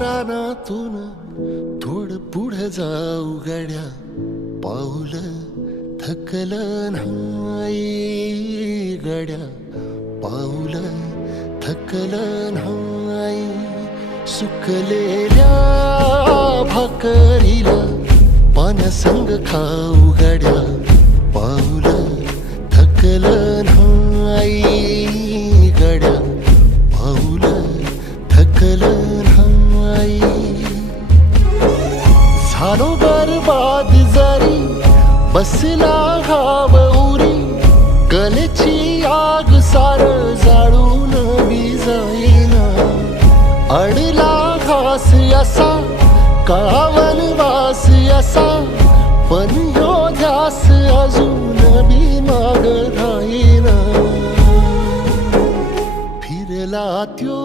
रानातून थोड पुढे जाऊ गड्या, पाऊल थकलं नाही गड्या, पाऊल थकलं नाही. सुकलेल्या भाकरीला पाण्यासंग खाऊ गड्या, पाऊल थकलं नाही गड्या, पाऊल थकलं नाही. झालो बरबाद जरी बसला घाव उरी, कलेची आग सार जाळून विजाईना. अडला घास असा काळा वनवास असा, पण ह्यो ध्यास अजून बी माग राहीना. फिरला त्यो